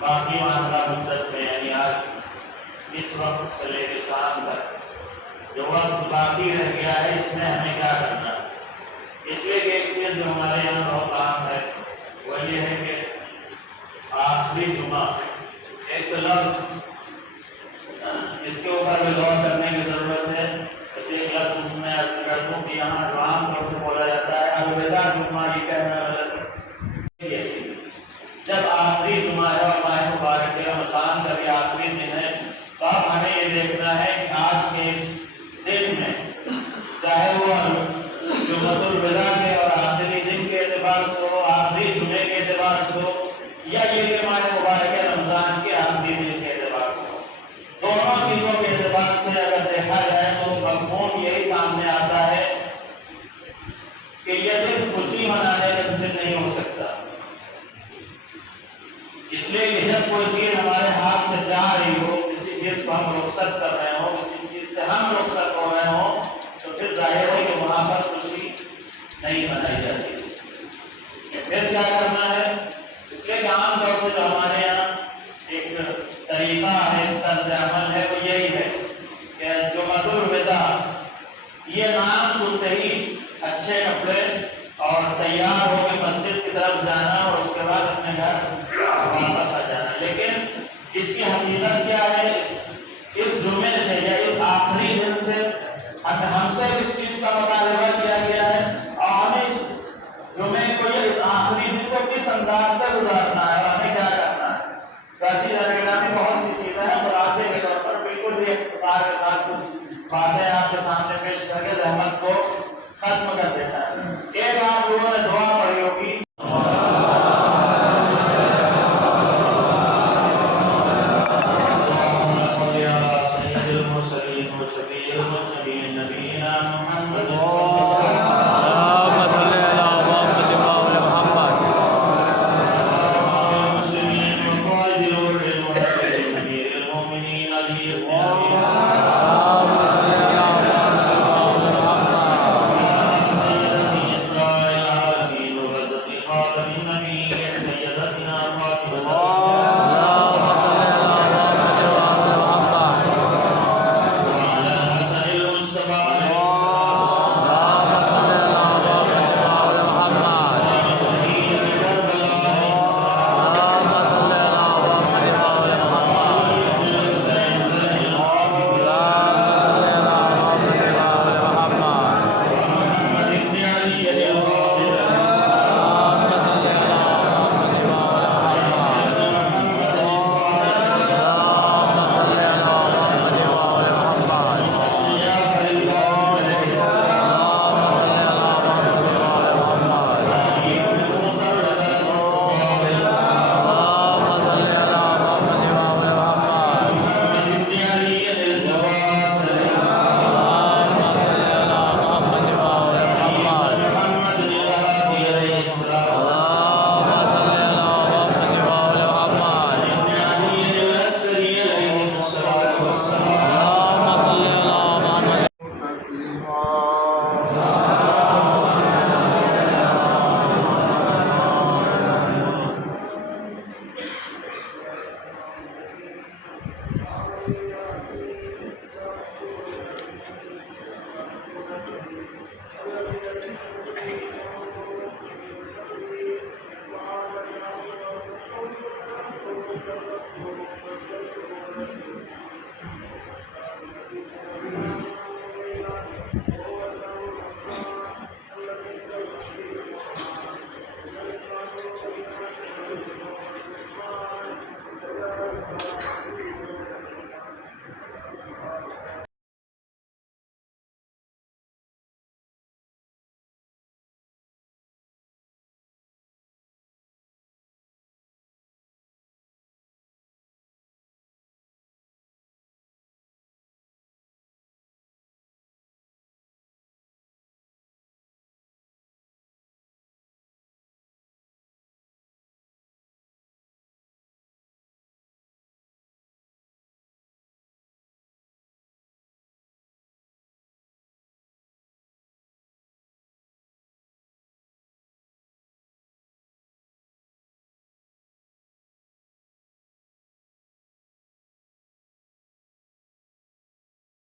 باقی معاملہ مدت میں یعنی آج اس وقت سے لے کے شام تک جو وقت باقی رہ گیا ہے اس میں ہمیں کیا کرنا ہے؟ اس لیے کہ ایک چیز جو ہمارے یہاں بہت عام ہے وہ یہ ہے کہ آخری جمعہ ایک لفظ اس کے اوپر بھی غور کرنے کی ضرورت ہے. ایسے ایک لفظ میں عرض کر دوں کہ یہاں جو عام طور سے بولا جاتا ہے الوداع جمعہ، یہ کہنا غلط ہے. جب آخری جمعہ ہے اور ماہ مبارک کے رمضان کا بھی آخری دن ہے تو اب ہمیں یہ دیکھنا ہے کہ آج کے اس دن میں چاہے وہ جمعۃ الوداع کے اور آخری دن کے اعتبار سے ہو، آخری جمعے کے اعتبار سے ہو، یا یہ کہ ماہ مبارک رمضان کے آخری دن کے اعتبار سے ہو، دونوں چیزوں کے اعتبار سے اگر دیکھا جائے تو مفہوم یہی سامنے آتا ہے کہ یہ دن خوشی منانے کا دن نہیں ہو سکتا. اس لیے کہ جب کوئی چیز ہمارے ہاتھ سے جا رہی ہو، کسی چیز کو ہم رخصت کر رہے ہوں، کسی چیز سے ہم رخصت ہو رہے ہوں، تو پھر ظاہر ہے کہ وہاں پر خوشی نہیں منائی جاتی. پھر کیا کرنا ہے؟ اس لیے کہ عام طور سے جو ہمارے یہاں ایک طریقہ ہے، طرز عمل ہے، وہ یہی ہے کہ جمعۃ الوداع یہ نام سنتے ہی اچھے کپڑے اور تیار ہو کے مسجد کی طرف جانا اور اس کے بعد اپنے گھر واپس آ جانا. لیکن اس کی حقیقت کیا ہے؟ اس جمعے سے یا اس آخری دن سے ہم سے اس چیز کا پتہ